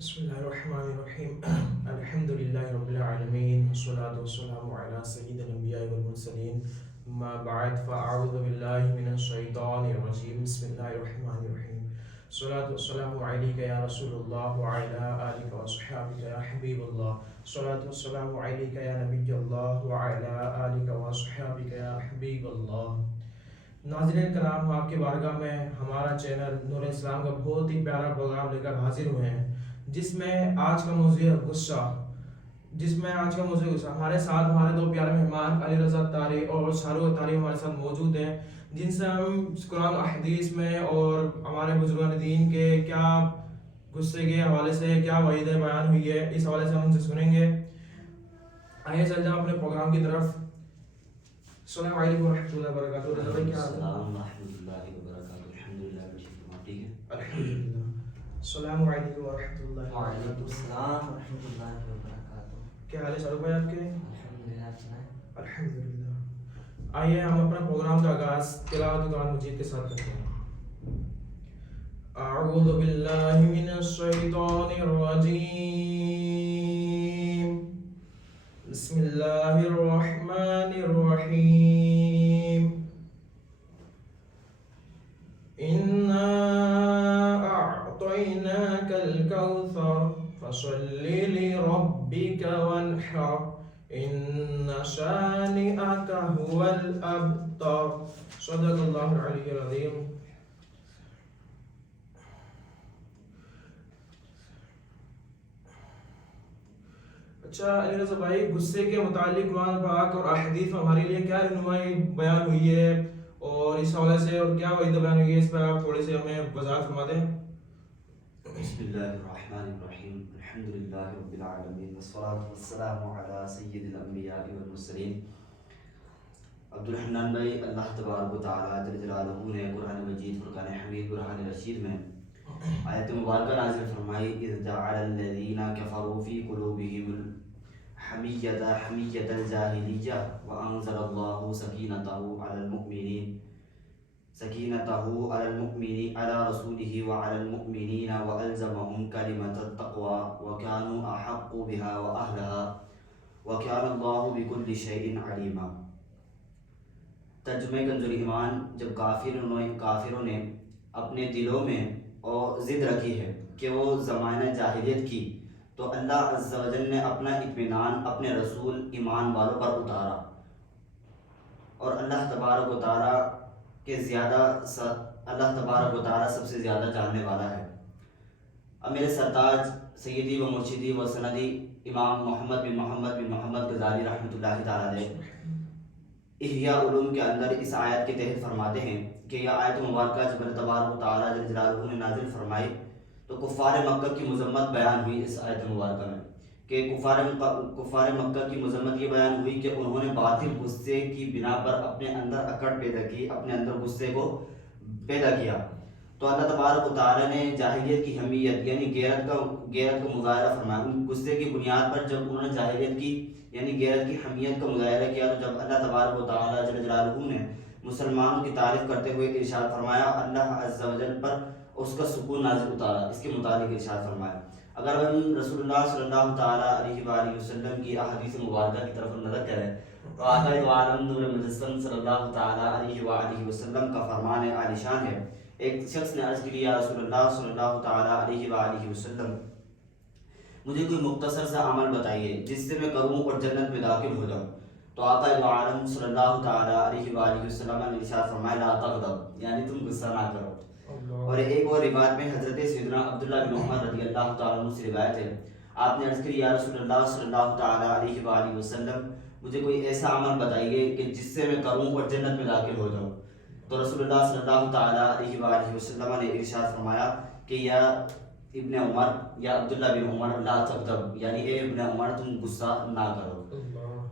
بسم الله الرحمن الرحيم الحمد لله رب العالمين والصلاة والسلام على سيد الأنبياء والمرسلين أما بعد فأعوذ بالله من الشيطان الرجيم بسم الله الرحمن الرحيم الصلاة والسلام عليك يا رسول الله وعلى آلك وأصحابك يا حبيب الله الصلاة والسلام عليك يا نبي الله وعلى آلك وأصحابك يا حبيب الله. ناظرین کرام، آپ کی بارگاہ میں ہمارا چینل نور اسلام کا بہت ہی پیارا پروگرام لے کر حاضر ہوئے ہیں، جس میں آج کا موضوع ہے غصہ. ہمارے ساتھ ہمارے دو پیارے مہمان علی رضا طاری اور شاہرخ طاری ہمارے ساتھ موجود ہیں، جن سے ہم قرآن و حدیث میں اور ہمارے بزرگان دین کے کیا غصے کے حوالے سے کیا وعیدیں بیان ہوئی ہے، اس حوالے سے ہم ان سے سنیں گے. آئیے چلتے ہیں اپنے پروگرام کی طرف. السلام علیکم ورحمۃ اللہ وبرکاتہ. رضا بھائی کیا حال ہے؟ السلام ورحمۃ اللہ وبرکاتہ. الحمدللہ ٹھیک ہے. الحمدللہ. السلام علیکم ورحمۃ اللہ وعلیکم السلام ورحمۃ اللہ وبرکاتہ. کیا حال ہے شاہرخ بھائی آپ کے؟ الحمدللہ. آپ سنائیں. الحمدللہ. آئیے ہم اپنا پروگرام کا آغاز تلاوت قرآن مجید کے ساتھ کرتے ہیں. اعوذ باللہ من الشیطان الرجیم. بسم اللہ الرحمن الرحیم. انا اعطیناک الکوثر فصل لربک وانحر ان شانئک هو الابتر. صدق اللہ العلی العظیم. اچھا علی رضا بھائی، غصے کے متعلق قرآن پاک اور احادیث میں ہمارے لیے کیا رہنمائی بیان ہوئی ہے اور اس حوالے سے اور کیا وعید بیان ہوئی ہے، اس پر آپ تھوڑے سے ہمیں وضاحت فرما دیں. بسم اللہ الرحمن الرحیم. الحمدللہ رب العالمین والصلاة والسلام علی سید الانبیاء والمرسلین. عبدالحنان بھائی، اللہ تبارک و تعالیٰ جل جلالہ نے قرآن مجید فرقان حمید برہان رشید میں آیت مبارکہ نازل فرمائی: اذ جعل الذین کفروا فی قلوبہم الحمیۃ حمیۃ الجاہلیہ وانزل اللہ سکینتہ علی المؤمنین علی رسولہ وعلی المؤمنین والزمہم کلمۃ التقوی وکانوا احق بہا واہلہا وکان اللہ بکل شیء علیما. ترجمہ کنز ایمان: جب کافروں نے اپنے دلوں میں اور ضد رکھی ہے کہ وہ زمانہ جاہلیت کی، تو اللہ عز و جل نے اپنا اطمینان اپنے رسول ایمان والوں پر اتارا، اور اللہ تبارک و تعالیٰ سب سے زیادہ جاننے والا ہے. اب میرے سرتاج سیدی و مرشدی و سندی امام محمد بن محمد غزالی رحمۃ اللہ تعالیٰ علیہ احیاء علوم کے اندر اس آیت کے تحت فرماتے ہیں کہ یہ آیت مبارکہ جب اللہ تبارک و تعالیٰ جل جلالہ نے نازل فرمائی تو کفار مکہ کی مذمت بیان ہوئی. اس آیت مبارکہ میں کہ کفار مکہ کی مذمت یہ بیان ہوئی کہ انہوں نے باطل غصے کی بنا پر اپنے اندر اکڑ پیدا کی، اپنے اندر غصے کو پیدا کیا. تو اللہ تبارک و تعالیٰ نے جاہلیت کی حمیت یعنی غیرت کا مظاہرہ فرمایا. ان غصے کی بنیاد پر جب انہوں نے جاہلیت کی یعنی غیرت کی حمیت کا مظاہرہ کیا، تو جب اللہ تبارک و تعالیٰ جل جلالہ نے مسلمانوں کی تعریف کرتے ہوئے ارشاد فرمایا، اللہ عز و جل پر اس کا سکون نازل اتارا. اس کے متعلق ارشاد فرمایا. اگر ہم رسول اللہ صلی اللہ تعالیٰ علیہ وآلہ وسلم کی احادیث مبارکہ کی طرف نظر کریں تو آقا عالم نور مجسم صلی اللہ تعالیٰ علیہ وآلہ وسلم کا فرمان عالی شان ہے. ایک شخص نے عرض کی، یا رسول اللہ صلی اللہ تعالیٰ علیہ وآلہ وسلم، مجھے کوئی مختصر سا عمل بتائیے جس سے میں کروں اور جنت میں داخل ہو جاؤں. تو آقا عالم صلی اللہ تعالیٰ علیہ وآلہ وسلم نے ارشاد فرمایا، لا تغضب، یعنی تم غصہ نہ کرو. اور ایک اور روایت میں حضرت سیدنا عبداللہ بن عمر رضی اللہ تعالیٰ عنہ سے روایت ہے، آپ نے عرض کی، یا رسول اللہ صلی اللہ تعالیٰ علیہ وآلہ وسلم، مجھے کوئی ایسا عمل بتائیے کہ جس سے میں کروں اور جنت میں داخل ہو جاؤں. تو رسول اللہ صلی اللہ تعالیٰ علیہ وآلہ وسلم نے ارشاد فرمایا کہ یا ابن عمر، یا عبداللہ بن عمر، لا تغضب، یعنی اے ابن عمر تم غصہ نہ کرو.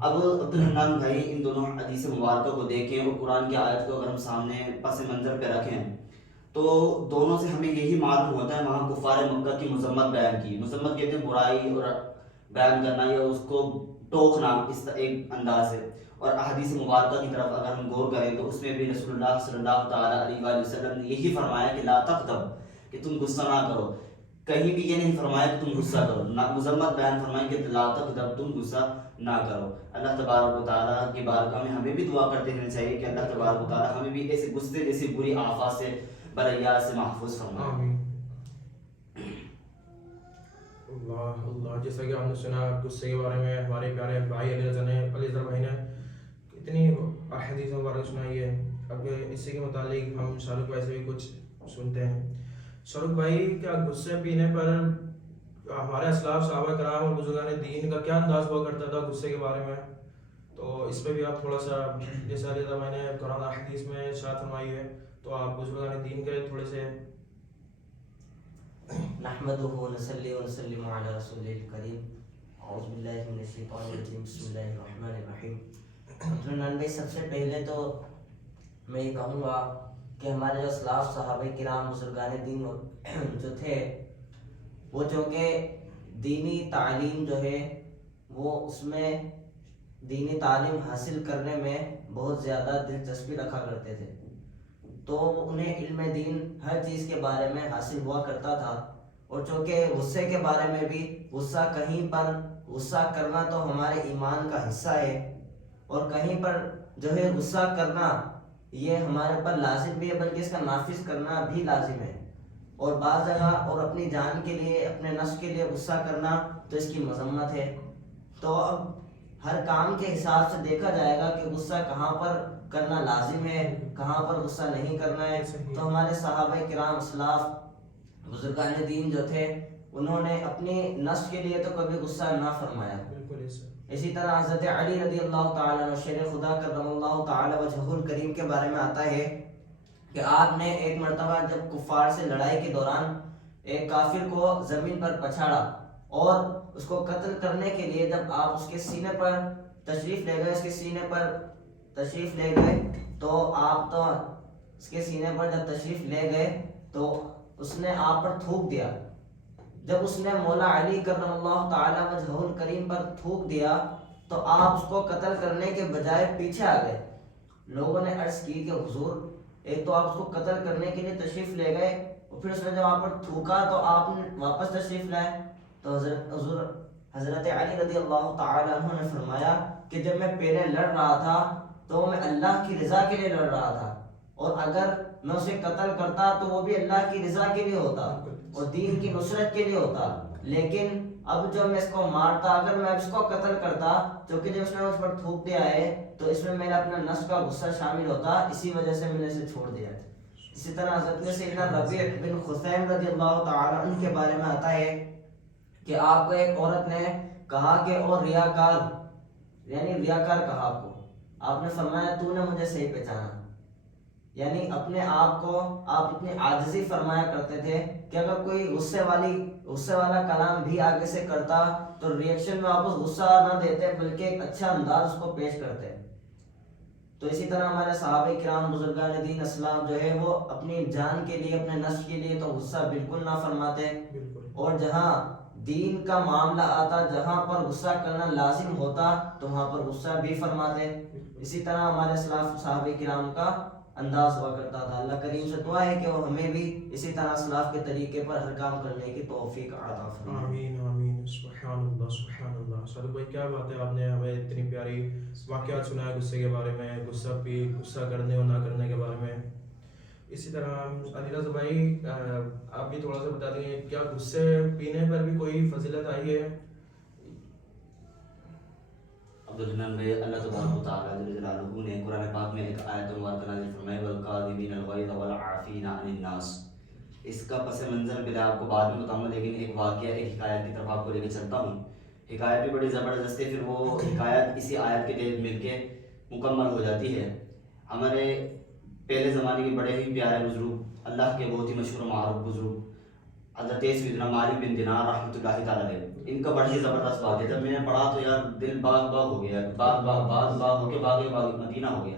اب عبدالحنان بھائی، ان دونوں حدیث مبارکہ کو دیکھیں اور قرآن کی آیت کو اگر ہم سامنے پس منظر پہ رکھیں تو دونوں سے ہمیں یہی معلوم ہوتا ہے وہاں کفار مکہ کی مذمت بیان کی. مذمت کہتے ہیں برائی اور بیان کرنا یا اس کو ٹوکنا اس ایک انداز ہے. اور احادیث مبارکہ کی طرف اگر ہم غور کریں تو اس میں بھی رسول اللہ صلی اللہ تعالیٰ علیہ وآلہ وسلم نے یہی فرمایا کہ لا تغضب، کہ تم غصہ نہ کرو. کہیں بھی یہ نہیں فرمایا کہ تم غصہ کرو، نہ مذمت بیان فرمائی کہ لا تغضب، تم غصہ نہ کرو۔ اللہ تبارک و تعالیٰ کی بارگاہ میں ہمیں بھی دعا کرتے رہنا چاہیے کہ اللہ تبارک و تعالیٰ ہمیں بھی ایسے غصے جیسی بری آفات سے بلیات سے محفوظ فرمائے۔ آمین۔ اللہ اللہ، جیسا کہ ہم نے سنا غصے کے بارے میں ہمارے پیارے بھائی علی اظہر بھائی نے اتنی احادیث مبارک سنائی ہے۔ اب اسی کے متعلق ہم شاہ رخ بھائی سے بھی کچھ سنتے ہیں۔ شاہ رخ بھائی، کیا غصے پینے پر ہمارے اسلاف صحابہ کرام اور بزرگان دین کا کیا انداز ہوا کرتا تھا غصے کے بارے میں؟ تو اس پہ بھی آپ تھوڑا سا، جیسا علی اظہر بھائی نے قرآن حدیث میں ارشاد فرمائی ہے، تو آپ بزرگان دین کے تھوڑے سے۔ نحمده ونصلي ونسلم على رسوله الكريم اعوذ باللہ من الشیطان الرجیم بسم اللہ الرحمن الرحیم۔ عبدالرحمن بھائی، سب سے پہلے تو میں یہ کہوں گا کہ ہمارے جو اسلاف صحابہ کرام بزرگان دین جو تھے، وہ چونکہ دینی تعلیم جو ہے وہ اس میں دینی تعلیم حاصل کرنے میں بہت زیادہ دلچسپی رکھا کرتے تھے، تو انہیں علم دین ہر چیز کے بارے میں حاصل ہوا کرتا تھا۔ اور چونکہ غصے کے بارے میں بھی، غصہ کہیں پر غصہ کرنا تو ہمارے ایمان کا حصہ ہے، اور کہیں پر جو ہے غصہ کرنا یہ ہمارے پر لازم بھی ہے، بلکہ اس کا نافذ کرنا بھی لازم ہے۔ اور بعض جگہ اور اپنی جان کے لیے، اپنے نفس کے لیے غصہ کرنا تو اس کی مذمت ہے۔ تو اب ہر کام کے حساب سے دیکھا جائے گا کہ غصہ کہاں پر کرنا لازم ہے، کہاں پر غصہ نہیں کرنا ہے۔ تو ہمارے صحابہ کرام اسلاف بزرگان دین جو تھے، انہوں نے اپنی نفس کے لیے تو کبھی غصہ نہ فرمایا۔ اسی طرح حضرت علی رضی اللہ تعالیٰ عنہ شیر خدا کرم اللہ تعالیٰ وجہہ الکریم کے بارے میں آتا ہے کہ آپ نے ایک مرتبہ جب کفار سے لڑائی کے دوران ایک کافر کو زمین پر پچھاڑا، اور اس کو قتل کرنے کے لیے جب آپ اس کے سینے پر تشریف لے گئے، تو آپ تو اس کے سینے پر جب تشریف لے گئے تو اس نے آپ پر تھوک دیا۔ جب اس نے مولا علی کرم اللہ تعالیٰ وجہہ الکریم پر تھوک دیا تو آپ اس کو قتل کرنے کے بجائے پیچھے آ گئے۔ لوگوں نے عرض کی کہ حضور، ایک تو آپ اس کو قتل کرنے کے لیے تشریف لے گئے، اور پھر اس نے جب آپ پر تھوکا تو آپ نے واپس تشریف لائے۔ تو حضرت علی رضی اللہ تعالیٰ عنہ نے فرمایا کہ جب میں پہلے لڑ رہا تھا تو میں اللہ کی رضا کے لیے لڑ رہا تھا، اور اگر میں اسے قتل کرتا تو وہ بھی اللہ کی رضا کے لیے ہوتا اور دین کی نصرت کے لیے ہوتا۔ لیکن اب جب میں اس کو مارتا، اگر میں اس کو قتل کرتا، کیونکہ جب اس نے اس پر تھوک دیا ہے تو اس میں میرا اپنا نفس کا غصہ شامل ہوتا، اسی وجہ سے میں نے اسے چھوڑ دیا۔ اسی طرح حضرت سیدنا ربیع بن خثیم رضی اللہ تعالیٰ عنہ کے بارے میں آتا ہے کہ آپ کو ایک عورت نے کہا کہ اور ریاکار، یعنی ریاکار کہا آپ کو، آپ نے فرمایا تو نے مجھے صحیح پہچانا۔ یعنی اپنے آپ کو آپ اتنی عاجزی فرمایا کرتے تھے کہ اگر کوئی غصے والا کلام بھی آگے سے کرتا تو ریئیکشن میں واپس غصہ نہ دیتے، بلکہ ایک اچھا انداز اس کو پیش کرتے۔ تو اسی طرح ہمارے صحابہ کرام بزرگان دین اسلام جو ہے وہ اپنی جان کے لیے، اپنے نفس کے لیے تو غصہ بالکل نہ فرماتے، اور جہاں دین کا معاملہ آتا، جہاں پر غصہ کرنا لازم ہوتا تو وہاں پر غصہ بھی فرماتے۔ اسی طرح ہمارے اسلاف صحابہ کرام کا انداز ہوا کرتا تھا۔ اللہ کریم سے دعا ہے کہ وہ ہمیں بھی اسی طرح اسلاف کے طریقے پر ہر کام کرنے کی توفیق عطا فرمائے۔ آمین آمین، سبحان اللہ سبحان اللہ۔ شاہ بھائی، کیا بات ہے، آپ نے ہمیں اتنی پیاری واقعات سنایا غصے کے بارے میں، غصہ کرنے اور نہ کرنے کے بارے میں۔ اسی طرح علی رضا بھائی، آپ بھی تھوڑا سا بتا دیں، کیا غصے پینے پر بھی کوئی فضیلت آئی ہے؟ عبدالرحمن بھائی، اللہ تبارک و تعالیٰ جل جلالہ نے قرآن پاک میں ایک آیت مبارکہ نازل فرمائی، وَالْقَاذِمِينَ الْغَيْظَ وَالْعَافِينَ عَنِ النَّاسِ۔ اس کا پس منظر پہلے آپ کو بعد میں بتاؤں گا، لیکن ایک واقعہ، ایک حکایت کی طرف آپ کو لے کے چلتا ہوں۔ حکایت بھی بڑی زبردست ہے، پھر وہ حکایت اسی آیت کے تحت مل کے مکمل ہو جاتی ہے۔ ہمارے پہلے زمانے کے بڑے ہی پیارے بزرگ، اللہ کے بہت ہی مشہور و معروف بزرگ حضرت سیدنا مالک بن دینار رحمۃ اللہ تعالیٰ علیہ، ان کا بڑی زبردست واقعہ، جب میں نے پڑھا تو یار دل باغ ہو گیا، باغ ہو کے باغ مدینہ ہو گیا۔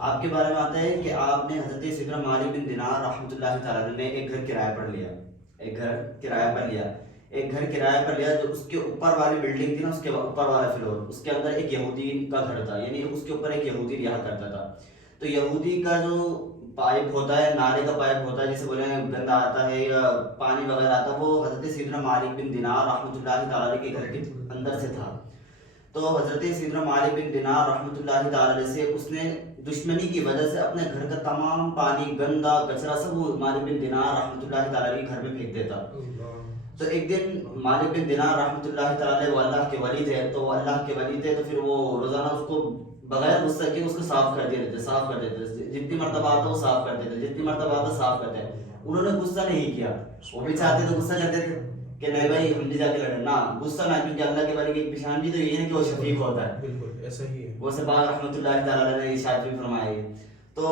آپ کے بارے میں آتا ہے کہ آپ نے حضرت سیدنا مالک بن دینار رحمۃ اللہ تعالیٰ علیہ نے ایک گھر کرایہ پر لیا، ایک گھر کرایہ پر لیا جو اس کے اوپر والی بلڈنگ تھی نا، اس کے اوپر والا فلور، اس کے اندر ایک یہودی کا گھر تھا، یعنی اس کے اوپر ایک یہودی رہا کرتا تھا۔ تو تو یہودی کا جو پائپ ہوتا ہے، نالے کا پائپ ہوتا ہے جسے بولے ہیں گندا آتا ہے یا پانی وغیرہ آتا ہے، وہ حضرت سیدنا مالک بن دینار رحمۃ اللہ تعالی کے گھر کے اندر سے تھا. تو حضرت سیدنا مالک بن دینار رحمۃ اللہ تعالی سے اس نے دشمنی کی وجہ سے اپنے گھر کا تمام پانی، گندا کچرا سب وہ مالک بن دینار رحمۃ اللہ تعالی کے گھر میں پھینک دیتا. تو ایک دن مالک بن دینار رحمۃ اللہ تعالی وہ اللہ کے ولی تھے، تو اللہ کے ولی تھے تو پھر وہ روزانہ اس کو بغیر غصہ کے اس کو صاف کر دیتے، جتنی مرتبہ آتا وہ صاف کرتے تھے، جتنی مرتبہ آتا صاف کرتے. انہوں نے غصہ نہیں کیا، وہ بھی چاہتے تو غصہ کرتے تھے کہ نہیں بھائی ہم بھی جا کے لڑیں، نہ غصہ نہ، کیونکہ اللہ کے ولی کی ایک نشان بھی تو یہ ہے کہ وہ شفیق ہوتا ہے. بالکل ایسا ہی ہے. وہ سے پاک رحمۃ اللہ تعالی نے ارشاد بھی فرمایا ہے. تو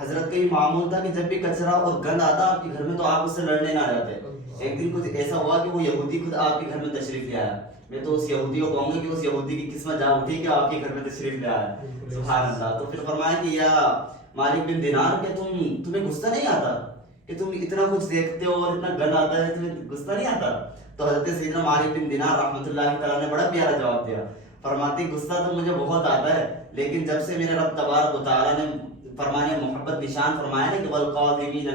حضرت کا یہ معمول تھا کہ جب بھی کچرا اور گند آتا آپ کے گھر میں تو آپ اس سے لڑنے نہ جاتے. ایک دن کچھ ایسا ہوا کہ وہ یہودی خود آپ کے گھر میں تشریف لے آیا. میں تو اس یہودی کو کہوں گا کہ اس یہودی کی قسمت جا اٹھی کہ آپ کے گھر میں تشریف لے آیا. سبحان اللہ. تو پھر فرمایا کہ یا مالک بن دینار کہ تمہیں غصہ نہیں آتا کہ تم اتنا کچھ دیکھتے ہو اور اتنا گند آتا ہے، تمہیں غصہ نہیں آتا؟ تو حضرت سیدنا مالک بن دینار رحمۃ اللہ تعالی نے بڑا پیارا جواب دیا. فرماتے غصہ تو مجھے بہت آتا ہے، لیکن جب سے میرے رب تبارک و تعالی نے فرمانے محبت نشان فرمایا نا کہ والقاظمین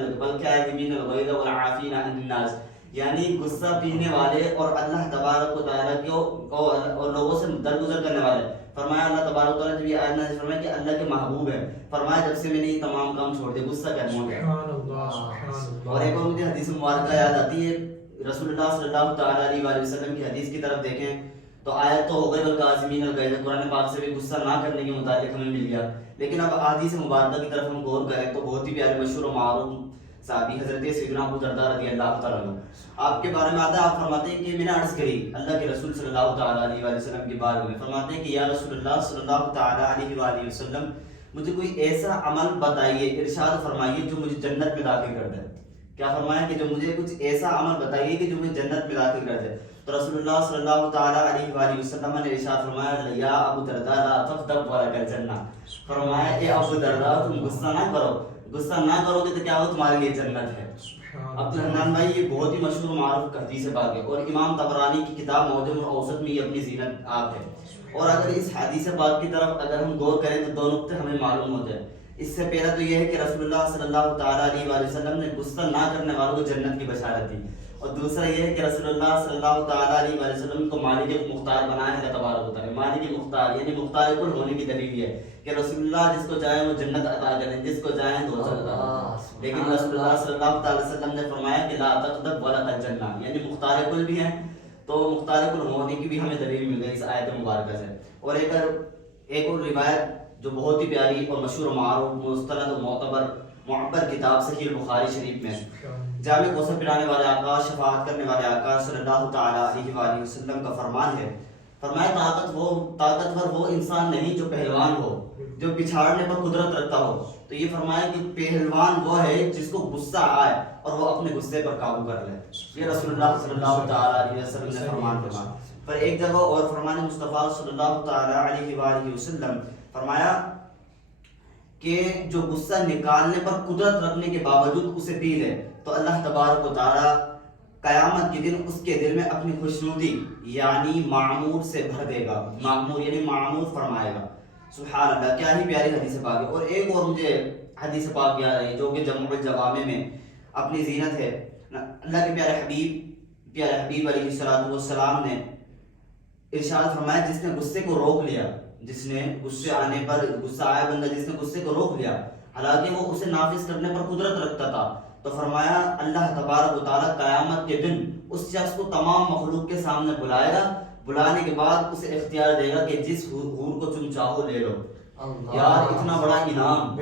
الغیظ والعافین عن الناس، یعنی غصہ پینے والے اور اللہ تبارک و تعالی کو اور لوگوں سے درگزر کرنے والے. فرمایا اللہ تبارک و تعالی جب یہ آیت نازل فرمایا کہ اللہ کے محبوب ہے، فرمایا جب سے میں نے یہ تمام کام چھوڑ دیے غصہ کرنے ہو گیا. اور ایک اور مجھے حدیث مبارکہ یاد آتی ہے، رسول اللہ صلی اللہ تعالی علیہ وآلہ وسلم کی حدیث کی طرف دیکھیں تو آیت تو ہو گئی والقاظمین الغیظ، قرآن پاک سے بھی غصہ نہ کرنے کے متعلق ہمیں مل گیا. لیکن اب احادیث مبارکہ کی طرف ہم غور کریں تو بہت ہی پیارے مشہور و معروف صحابی حضرت سیدنا ابو درداء رضی اللہ تعالیٰ عنہ، آپ کے بارے میں آتا ہے، آپ فرماتے ہیں کہ میں نے عرض کری اللہ کے رسول صلی اللہ تعالیٰ علیہ وآلہ وسلم کے بارے میں، فرماتے ہیں کہ یا رسول اللہ صلی اللہ تعالیٰ علیہ وآلہ وسلم مجھے کوئی ایسا عمل بتائیے، ارشاد فرمائیے جو مجھے جنت میں داخل کر دے. کیا فرمایا کہ جو مجھے کچھ ایسا عمل بتائیے کہ جو مجھے جنت میں داخل کر دے. تو رسول اللہ صلی اللہ تعالیٰ علیہ وآلہ وسلم نے ارشاد فرمایا یا ابو درداء لا تغضب ولک الجنہ، فرمایا اے ابو درداء تم غصہ نہ کرو، غصہ نہ کرو گے تو کیا ہو تمہارے لیے جنت ہے. عبد الرحمن بھائی یہ بہت ہی مشہور معروف حدیث پاک ہے، اور امام طبرانی کی کتاب معجم الاوسط میں یہ اپنی زینت آپ ہے. اور اگر اس حدیث پاک کی طرف اگر ہم غور کریں تو دو نقطے ہمیں معلوم ہوتے ہیں. اس سے پہلا تو یہ ہے کہ رسول اللہ صلی اللہ تعالیٰ علیہ وآلہ وسلم نے غصہ نہ کرنے والوں کو جنت کی بشارت دی، اور دوسرا یہ ہے کہ رسول اللہ صلی اللہ تعالیٰ علیہ وآلہ وسلم کو مالک مختار بنایا ہے تبارک و تعالی. مالک مختار یعنی مختار کل ہونے کی دلیل یہ ہے کہ رسول اللہ جس کو چاہیں وہ جنت عطا کریں، جس کو چاہیں دوزخ عطا کریں. لیکن رسول اللہ صلی اللہ تعالی وسلم نے فرمایا کہ لا تغضب ولک الجنہ، یعنی مختار کل بھی ہیں تو مختار کل ہونے کی بھی ہمیں دلیل مل گئی اس آیت مبارکہ سے. اور ایک اور روایت جو بہت ہی پیاری اور مشہور و معروف مستند و معتبر معبر کتاب صحیح البخاری شریف میں جامع کوثر پلانے والے آقا، شفاعت کرنے والے آقا صلی اللہ تعالیٰ علیہ وآلہ وسلم کا فرمان ہے. فرمایا طاقتور وہ انسان نہیں جو پہلوان ہو، جو پچھاڑنے پر قدرت رکھتا ہو. تو یہ فرمایا کہ پہلوان وہ ہے جس کو غصہ آئے اور وہ اپنے غصے پر قابو کر لے. یہ رسول اللہ صلی اللہ تعالیٰ علیہ وسلم نے فرمان فرمایا. پر ایک جگہ اور فرمان مصطفیٰ صلی اللہ تعالیٰ علیہ وآلہ وسلم فرمایا کہ جو غصہ نکالنے پر قدرت رکھنے کے باوجود اسے پی لے تو اللہ تبارک و تعالیٰ قیامت کے دن اس کے دل میں اپنی خوشنودی یعنی معمور سے بھر دے گا. معمور یعنی معمور فرمائے گا. سبحان اللہ، کیا ہی پیاری حدیث پاک ہے. اور ایک اور مجھے حدیث پاک یاد آئی جو کہ جمع الجوامع میں اپنی زینت ہے. اللہ کے پیارے حبیب علیہ الصلوۃ والسلام نے ارشاد فرمایا جس نے غصے کو روک لیا، جس نے غصے آنے پر غصہ آیا بندہ جس نے غصے کو روک لیا حالانکہ وہ اسے نافذ کرنے پر قدرت رکھتا تھا، تو فرمایا اللہ تبارک و تعالیٰ قیامت کے دن اس شخص کو تمام مخلوق کے سامنے بلائے گا. بلانے کے بعد اسے اختیار دے گا کہ جس حور کو تم چاہو لے لو. یار اتنا بڑا انعام.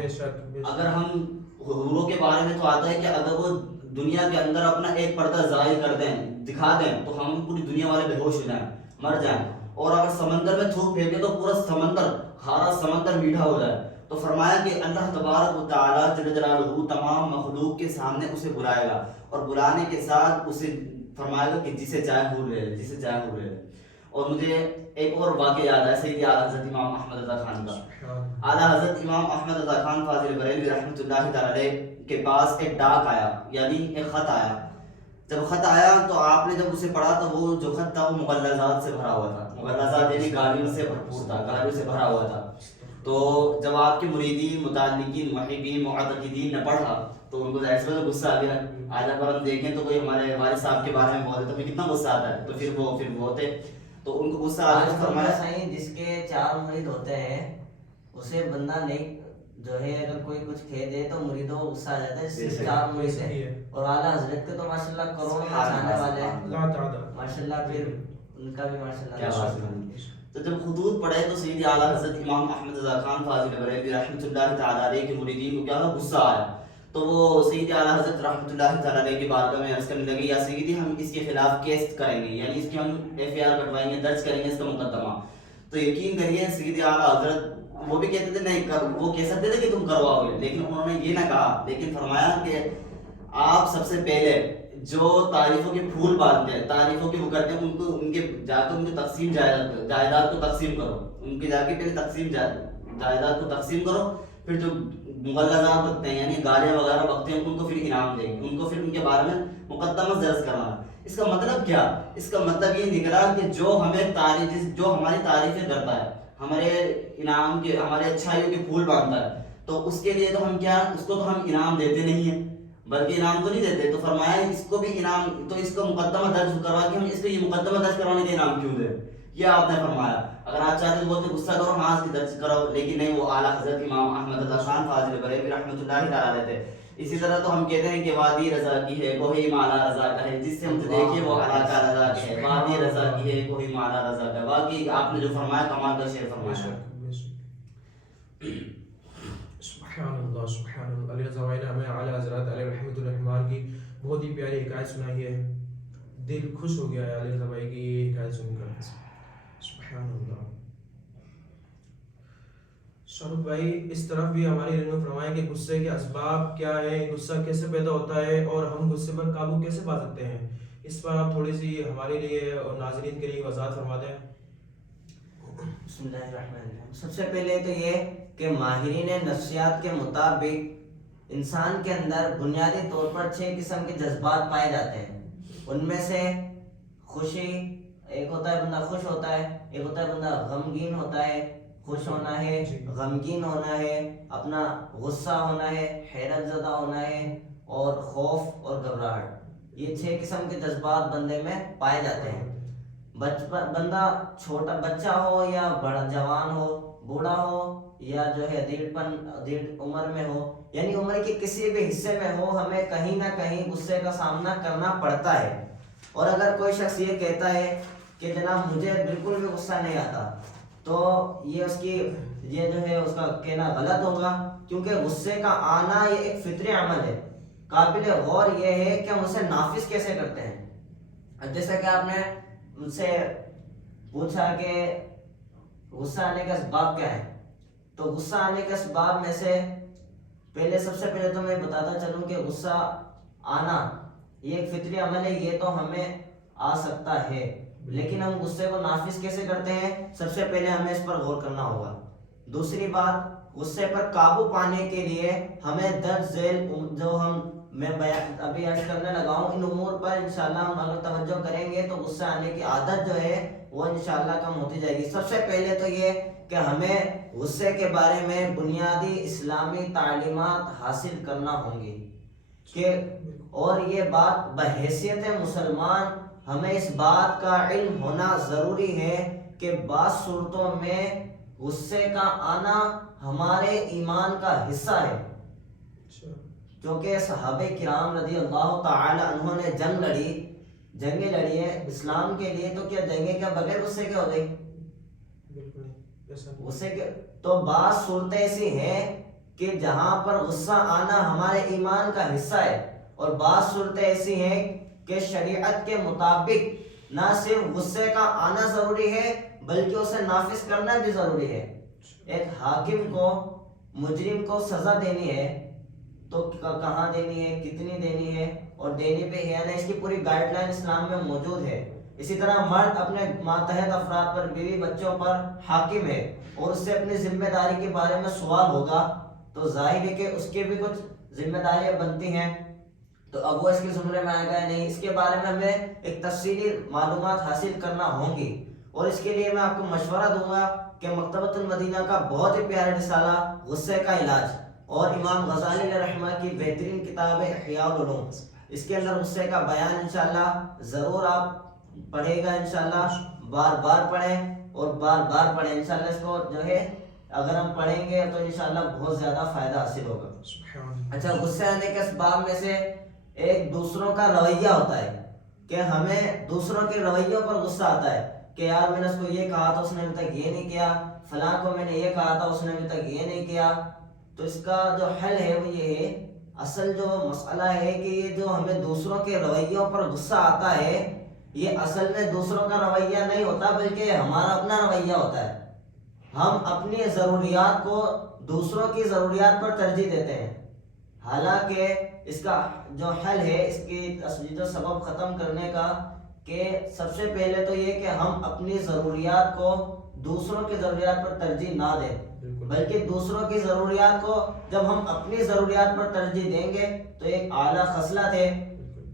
اگر ہم حوروں کے بارے میں تو آتا ہے کہ اگر وہ دنیا کے اندر اپنا ایک پردہ ظاہر کر دیں، دکھا دیں تو ہم پوری دنیا والے بے ہوش ہو جائیں، مر جائیں. اور اگر سمندر میں تھوک پھینکے تو پورا سمندر کھارا سمندر میٹھا ہو جائے. تو فرمایا کہ اللہ تبارک و تعالیٰ جل جلالہ تمام مخلوق کے سامنے اسے بلائے گا اور بلانے کے ساتھ اسے فرمائے گا کہ جسے چاہے حور لے لے، جسے چاہے حور لے لے. اور مجھے ایک اور واقعہ یاد ہے سیدی اعلیٰ حضرت امام احمد رضا خان کا. اعلیٰ حضرت امام احمد رضا خان فاضل بریلوی رحمۃ اللہ تعالی کے پاس ایک ڈاک آیا، یعنی ایک خط آیا. جب خط آیا تو آپ نے جب اسے پڑھا تو وہ جو خط تھا وہ مغلظات سے بھرا ہوا تھا. مغلظات یعنی گالیوں سے بھرپور تھا، گالیوں سے بھرا ہوا تھا. تو جب آپ کے مریدین متعلقین محبین معتقدین نے پڑھا تو ان کو ظاہر سی بات ہے غصہ آ گیا. آج اگر ہم دیکھیں تو کوئی ہمارے والد صاحب کے بارے میں بولے تو ہمیں کتنا غصہ آتا ہے, تو پھر وہ ہوتے تو ان کو غصہ آ گیا. فرمایا صحیح جس کے 4 مرید ہوتے ہیں اسے بندہ نہیں جو ہے اگر کوئی کچھ کہہ دے تو مریدوں کو غصہ آ جاتا ہے, صرف 4 مرید ہیں. اور اعلیٰ حضرت کے تو ماشاءاللہ کروڑوں میں چاہنے والے ہیں ماشاءاللہ, پھر ان کا بھی ماشاءاللہ. تو جب خطوط پڑھے تو سیدی اعلیٰ حضرت امام احمد رضا خان فاضل بریلوی رحمۃ اللہ تعالیٰ علیہ کے مریدین کو کیا تھا, غصہ آیا. تو وہ سیدی اعلیٰ حضرت رحمۃ اللہ تعالیٰ علیہ کی بارگاہ میں عرض کرنے لگے, یا سیدی ہم اس کے خلاف کیس کریں گے, یعنی اس کی ہم FIR کٹوائیں گے, درج کریں گے اس کا مقدمہ. تو یقین کریے سیدی اعلیٰ حضرت وہ بھی کہتے تھے نہیں, وہ کہہ سکتے تھے کہ تم کرواؤ گے, لیکن انہوں نے یہ نہ کہا, لیکن فرمایا کہ آپ سب سے پہلے جو تعریفوں کے پھول باندھتے ہیں, تعریفوں کے وہ کرتے ہیں, ان کو ان کے جا کر ان کے تقسیم جائیداد کو تقسیم کرو, ان کے جا کے پہلے تقسیم جائیداد کو تقسیم کرو, پھر جو مغلظات بکتے ہیں یعنی گالیاں وغیرہ بکتے ہیں ان کو پھر انعام دیں گے, ان کو پھر ان کے بارے میں مقدمہ درج کروانا. اس کا مطلب کیا, اس کا مطلب یہ نکلا کہ جو ہماری تعریفیں کرتا ہے, ہمارے انعام کے ہمارے اچھائیوں کے پھول باندھتا ہے, تو اس کے لیے تو ہم کیا, اس کو تو ہم انعام دیتے نہیں ہیں, بلکہ انعام تو نہیں دیتے. تو فرمایا اس کو بھی انعام, تو اس کو مقدمہ درج کروا کے ہم اس کو یہ مقدمہ درج کروانے کے انعام کیوں دیں, یہ آپ نے فرمایا. اگر آپ چاہتے تو بولتے غصہ کرو ہاں اس کی درج کرو, لیکن نہیں, وہ اعلیٰ حضرت امام احمد رضا خان فاضل بریلوی رحمۃ اللہ تعالیٰ علیہ تھے. اسی طرح تو ہم کہتے ہیں کہ وادی رضا کی ہے کوئی مالا رضا کا ہے, جس سے ہم دیکھیے وہ علاقہ رضا کا ہے, وادی رضا کی ہے کوئی مالا رضا کا. باقی آپ نے جو فرمایا کمال کا شعر فرمایا. سبحان اللہ سبحان اللہ. علی رضا وائنا میں اعلیٰ حضرت علیہ رحمۃ الرحمان کی بہت ہی پیاری حکایت سنائی ہے, دل خوش ہو گیا ہے علی رضا بھائی کی یہ حکایت سن کر. سبحان اللہ. شاہ رخ بھائی اس طرف بھی ہمارے علم میں فرمائیں کہ غصے کے اسباب کیا ہیں, غصہ کیسے پیدا ہوتا ہے اور ہم غصے پر قابو کیسے پا سکتے ہیں, اس پر آپ تھوڑی سی ہمارے لیے اور ناظرین کے لیے وضاحت فرما دیں. بسم اللہ الرحمن الرحیم. سب سے پہلے تو یہ کہ ماہرین نفسیات کے مطابق انسان کے اندر بنیادی طور پر 6 قسم کے جذبات پائے جاتے ہیں. ان میں سے خوشی, ایک ہوتا ہے بندہ خوش ہوتا ہے, ایک ہوتا ہے بندہ غمگین ہوتا ہے, خوش ہونا ہے, غمگین ہونا ہے, اپنا غصہ ہونا ہے, حیرت زدہ ہونا ہے, اور خوف اور گھبراہٹ. یہ 6 قسم کے جذبات بندے میں پائے جاتے ہیں. بندہ چھوٹا بچہ ہو یا بڑا جوان ہو, بوڑھا ہو یا جو ہے ادھیڑ عمر میں ہو, یعنی عمر کے کسی بھی حصے میں ہو, ہمیں کہیں نہ کہیں غصے کا سامنا کرنا پڑتا ہے. اور اگر کوئی شخص یہ کہتا ہے کہ جناب مجھے بالکل بھی غصہ نہیں آتا, تو یہ جو ہے اس کا کہنا غلط ہوگا, کیونکہ غصے کا آنا یہ ایک فطری عمل ہے. قابل غور یہ ہے کہ ہم اسے نافذ کیسے کرتے ہیں. جیسا کہ آپ نے مجھ سے پوچھا کہ غصہ آنے کا اسباب کیا ہے, تو غصہ آنے کے اسباب میں سے سب سے پہلے تو میں بتاتا چلوں کہ غصہ آنا یہ ایک فطری عمل ہے, یہ تو ہمیں آ سکتا ہے, لیکن ہم غصے کو نافذ کیسے کرتے ہیں, سب سے پہلے ہمیں اس پر غور کرنا ہوگا. دوسری بات, غصے پر قابو پانے کے لیے ہمیں درج ذیل جو میں ابھی عرض کرنے لگا ہوں, ان امور پر انشاءاللہ ہم اگر توجہ کریں گے تو غصہ آنے کی عادت جو ہے وہ انشاءاللہ کم ہوتی جائے گی. سب سے پہلے تو یہ کہ ہمیں غصے کے بارے میں بنیادی اسلامی تعلیمات حاصل کرنا ہوں گی, اور یہ بات بحیثیت مسلمان ہمیں اس بات کا علم ہونا ضروری ہے کہ بعض صورتوں میں غصے کا آنا ہمارے ایمان کا حصہ ہے. کیونکہ صحابہ کرام رضی اللہ تعالی عنہ نے جنگیں لڑی ہیں اسلام کے لیے, تو کیا جنگیں کیا بغیر غصے کے ہو گئی؟ غصے کے تو بعض صورتیں ایسی ہیں کہ جہاں پر غصہ آنا ہمارے ایمان کا حصہ ہے, اور بعض صورتیں ایسی ہیں کہ شریعت کے مطابق نہ صرف غصے کا آنا ضروری ہے بلکہ اسے نافذ کرنا بھی ضروری ہے. ایک حاکم کو مجرم کو سزا دینی ہے تو کہاں دینی ہے, کتنی دینی ہے, اور دینی پہ ہے نا, اس کی پوری گائیڈ لائن اسلام میں موجود ہے. اسی طرح مرد اپنے ماتحت افراد پر, بیوی بچوں پر حاکم ہے, اور اس سے اپنی ذمہ داری کے بارے میں سوال ہوگا, تو ظاہر ہے کہ اس کے بھی کچھ ذمہ داریاں بنتی ہیں. تو اب وہ اس کے زمرے میں آئے گا نہیں, اس کے بارے میں ہمیں ایک تفصیلی معلومات حاصل کرنا ہوں گی. اور اس کے لیے میں آپ کو مشورہ دوں گا کہ مکتبۃ المدینہ کا بہت ہی پیارا رسالہ غصے کا علاج اور امام غزالی علیہ رحمہ کی بہترین کتاب ہے احیاء العلوم، اس کے اندر غصے کا بیان انشاءاللہ ضرور آپ پڑھے گا انشاءاللہ، بار بار پڑھیں اور بار بار پڑھیں انشاءاللہ. اس کو جو ہے اگر ہم پڑھیں گے تو انشاءاللہ بہت زیادہ فائدہ حاصل ہوگا. اچھا، غصے آنے کے اسباب میں سے ایک دوسروں کا رویہ ہوتا ہے کہ ہمیں دوسروں کے رویوں پر غصہ آتا ہے کہ یار میں نے اس کو یہ کہا تھا اس نے ابھی تک یہ نہیں کیا، فلاں کو میں نے یہ کہا تھا اس نے ابھی تک یہ نہیں کیا. تو اس کا جو حل ہے وہ یہ ہے، اصل جو مسئلہ ہے کہ یہ جو ہمیں دوسروں کے رویوں پر غصہ آتا ہے یہ اصل میں دوسروں کا رویہ نہیں ہوتا بلکہ ہمارا اپنا رویہ ہوتا ہے. ہم اپنی ضروریات کو دوسروں کی ضروریات پر ترجیح دیتے ہیں، حالانکہ اس کا جو حل ہے اس کی اصلی جو سبب ختم کرنے کا کہ سب سے پہلے تو یہ کہ ہم اپنی ضروریات کو دوسروں کی ضروریات پر ترجیح نہ دیں، بلکہ دوسروں کی ضروریات کو جب ہم اپنی ضروریات پر ترجیح دیں گے تو ایک اعلیٰ خصلت ہے.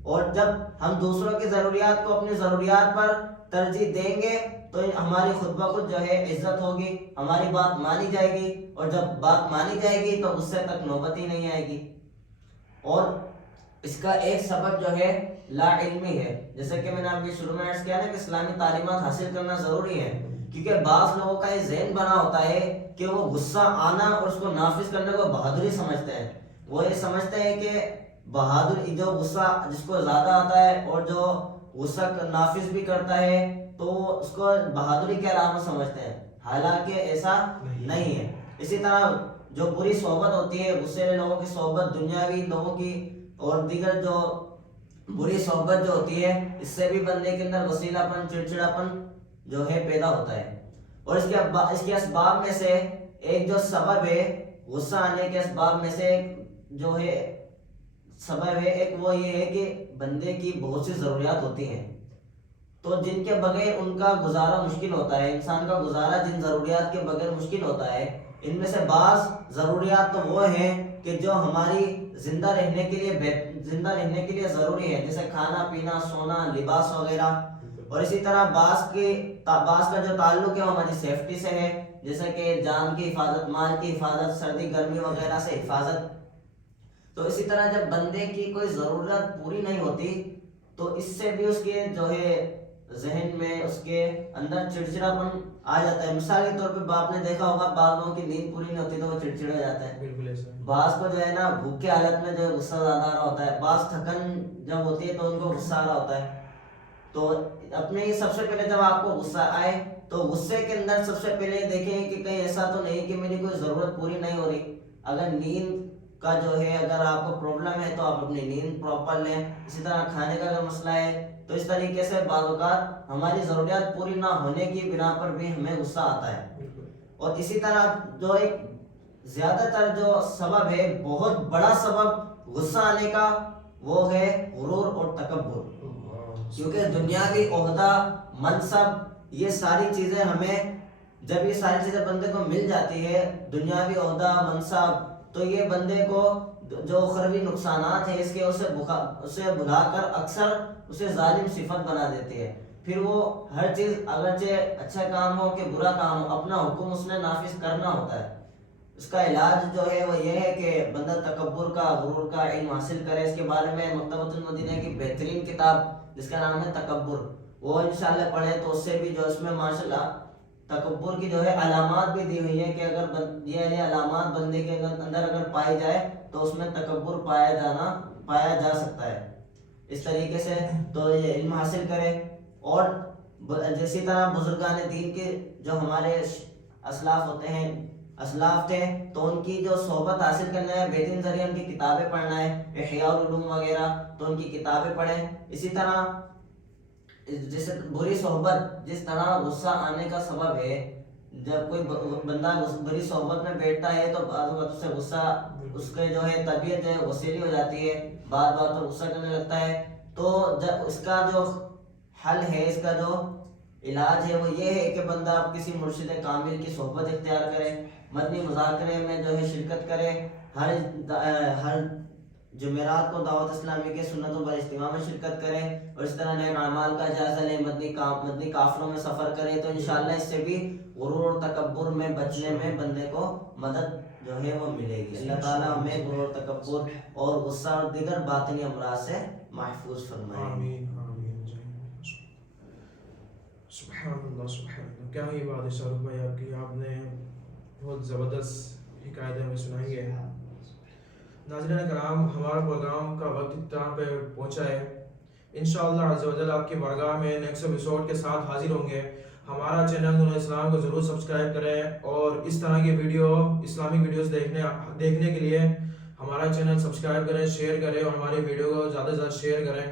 اور جب ہم دوسروں کی ضروریات کو اپنی ضروریات پر ترجیح دیں گے تو ہماری خود بخود جو ہے عزت ہوگی، ہماری بات مانی جائے گی، اور جب بات مانی جائے گی تو غصے تک نوبت ہی نہیں آئے گی. اور اس کا ایک سبب جو ہے لا علمی ہے، جیسے کہ میں نے ابھی شروع میں عرض کیا نا کہ اسلامی تعلیمات حاصل کرنا ضروری ہے، کیونکہ بعض لوگوں کا یہ ذہن بنا ہوتا ہے کہ وہ غصہ آنا اور اس کو نافذ کرنے کو بہادری سمجھتے ہیں. وہ یہ سمجھتے ہیں کہ بہادر جو غصہ جس کو زیادہ آتا ہے اور جو غصہ نافذ بھی کرتا ہے تو اس کو بہادری کی علامت سمجھتے ہیں، حالانکہ ایسا نہیں ہے. اسی طرح جو بری صحبت ہوتی ہے، غصے والے لوگوں کی صحبت، دنیاوی لوگوں کی اور دیگر جو بری صحبت جو ہوتی ہے، اس سے بھی بندے کے اندر وسیلہ پن، چڑچڑا پن جو ہے پیدا ہوتا ہے. اور اس کے اسباب میں سے ایک جو سبب ہے غصہ آنے کے اسباب میں سے جو ہے سبب ہے ایک وہ یہ ہے کہ بندے کی بہت سی ضروریات ہوتی ہیں تو جن کے بغیر ان کا گزارا مشکل ہوتا ہے. انسان کا گزارا جن ضروریات کے بغیر مشکل ہوتا ہے، ان میں سے بعض ضروریات تو وہ ہیں کہ جو ہماری زندہ رہنے کے لیے ضروری ہے، جیسے کھانا پینا، سونا، لباس وغیرہ. اور اسی طرح بعض کا جو تعلق ہے وہ ہماری سیفٹی سے ہے، جیسے کہ جان کی حفاظت، مال کی حفاظت، سردی گرمی وغیرہ سے حفاظت. تو اسی طرح جب بندے کی کوئی ضرورت پوری نہیں ہوتی تو اس سے بھی اس کے جو ہے ذہن میں اس کے اندر چڑچڑا پن آ جاتا ہے. مثال کے طور پہ آپ نے دیکھا ہوگا بعض لوگوں کی نیند پوری نہیں ہوتی تو وہ چڑچڑے ہو جاتے ہیں. بالکل ایسا. بعض کو جو ہے نا بھوک کی حالت میں جو ہے غصہ زیادہ آ رہا ہوتا ہے، بعض تھکن جب ہوتی ہے تو ان کو غصہ آ رہا ہوتا ہے. تو اپنے سب سے پہلے جب آپ کو غصہ آئے تو غصے کے اندر سب سے پہلے دیکھیں کہ کہیں ایسا تو نہیں کہ میری کوئی ضرورت پوری نہیں ہو رہی. اگر نیند کا جو ہے اگر آپ کو پرابلم ہے تو آپ اپنی نیند پراپر لیں. اسی طرح کھانے کا اگر مسئلہ ہے تو اس طریقے سے بعض اوقات ہماری ضروریات پوری نہ ہونے کی بنا پر بھی ہمیں غصہ آتا ہے. اور اسی طرح جو ایک زیادہ تر جو سبب ہے، بہت بڑا سبب غصہ آنے کا، وہ ہے غرور اور تکبر. کیونکہ دنیاوی عہدہ، منصب، یہ ساری چیزیں ہمیں جب یہ ساری چیزیں بندے کو مل جاتی ہے، دنیاوی عہدہ، منصب، تو یہ بندے کو جو اخروی نقصانات ہیں اس کے اسے بھلا کر اکثر اسے ظالم صفت بنا دیتی ہے. پھر وہ ہر چیز اگرچہ اچھا کام ہو کہ برا کام ہو، اپنا حکم اس نے نافذ کرنا ہوتا ہے. اس کا علاج جو ہے وہ یہ ہے کہ بندہ تکبر کا، غرور کا علم حاصل کرے. اس کے بارے میں مکتبۃ المدینہ کی بہترین کتاب جس کا نام ہے تکبر، وہ انشاءاللہ پڑھیں تو اس سے بھی جو اس میں ماشاءاللہ تکبر کی جو ہے علامات بھی دی ہوئی ہیں کہ اگر یہ علامات بندے کے اندر اگر پائی جائے تو اس میں تکبر پایا جا سکتا ہے. اس طریقے سے تو یہ علم حاصل کرے. اور جیسی طرح بزرگان دین کے جو ہمارے اسلاف ہوتے ہیں، اسلاف تھے، تو ان کی جو صحبت حاصل کرنا ہے بہترین ذریعہ ان کی کتابیں پڑھنا ہے، احیاء العلوم وغیرہ، تو ان کی کتابیں پڑھیں. اسی طرح جیسے بری صحبت جس طرح غصہ آنے کا سبب ہے، جب کوئی بندہ بری صحبت میں بیٹھتا ہے تو بعض وقت سے غصہ، اس کے جو ہے طبیعت ہے غصیلی ہو جاتی ہے، بار بار تو غصہ کرنے لگتا ہے. تو جب اس کا جو حل ہے، اس کا جو علاج ہے وہ یہ ہے کہ بندہ کسی مرشد کامل کی صحبت اختیار کرے، مدنی مذاکرے میں جو ہے شرکت کرے، ہر جمعرات کو دعوت اسلامی کے سنتوں پر اجتماع میں شرکت کرے اور اس طرح نیک اعمال کا جائزہ لے، مدنی قافلوں میں سفر کرے، تو انشاءاللہ اس سے بھی غرور اور تکبر میں بچنے میں بندے کو مدد جو ہے وہ ملے گی۔ اللہ تعالیٰ ہمیں غرور، تکبر اور غصہ اور دیگر باطنی امراض سے محفوظ فرمائے۔ آمین آمین۔ سبحان اللہ سبحان اللہ، کیا ہی بات ہے شاہ رخ بھائی آپ کی، آپ نے بہت زبردست حکایت ہمیں سنائی ہے۔ ناظرین کرام، ہمارا پروگرام کا وقت اختتام پہ پہنچا ہے۔ انشاءاللہ عز و جل آپ کی بارگاہ میں نیکسٹ ایپیسوڈ کے ساتھ حاضر ہوں گے۔ ہمارا چینل نور اسلام کو ضرور سبسکرائب کریں اور اس طرح کی اسلامک ویڈیوز دیکھنے کے لیے ہمارا چینل سبسکرائب کریں، شیئر کریں اور ہماری ویڈیو کو زیادہ سے زیادہ شیئر کریں۔